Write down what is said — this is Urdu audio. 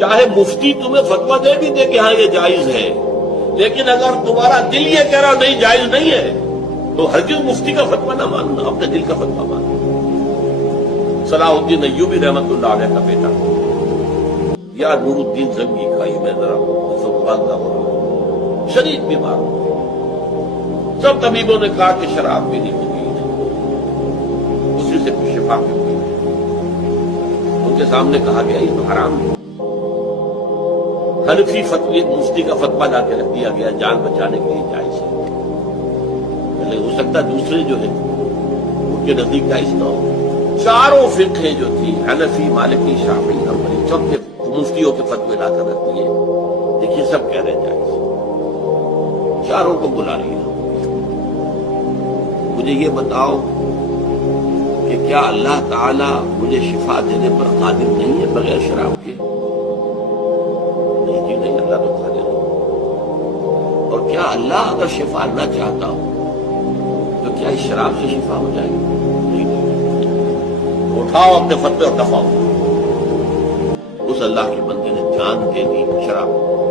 چاہے مفتی تمہیں فتویٰ دے بھی دے کہ ہاں یہ جائز ہے، لیکن اگر تمہارا دل یہ کہہ رہا نہیں جائز نہیں ہے تو ہرگز مفتی کا فتویٰ نہ ماننا، اپنے دل کا فتویٰ ماننا۔ صلاح الدین ایوبی رحمت اللہ علیہ کا بیٹا یا نور الدین زنگی کا ہی میں ذرا شدید بیمار ہو، سب طبیبوں نے کہا کہ شراب پینی مفید ہے، اسی سے شفا ملتی ہے۔ ان کے سامنے کہا گیا یہ تو حرام ہے۔ حنفی فتوی مفتی کا فتویٰ لا کے رکھ دیا گیا، جان بچانے کے لیے جائز ہے، لیکن ہو سکتا ہے دوسرے جو ہے ان کے نزدیک جائز نہ ہو۔ چاروں فقہ جو تھی حنفی، مالکی، شافعی، حنبلی، سب کے مفتیوں کے فتوے لا کر رکھ دیے، دیکھیے سب کہہ رہے ہیں جائز، چاروں کو بلا لیا۔ مجھے یہ بتاؤ کہ کیا اللہ تعالیٰ مجھے شفا دینے پر قادر نہیں ہے بغیر شراب کے؟ نہیں جی نہیں، اللہ تو قادر ہے۔ اور کیا اللہ اگر شفا نہ چاہتا ہو تو کیا اس شراب سے شفا ہو جائے گی؟ نہیں۔ اٹھاؤ اپنے فتوے اور دفاع۔ اس اللہ کے بندے نے جان دے دی شراب۔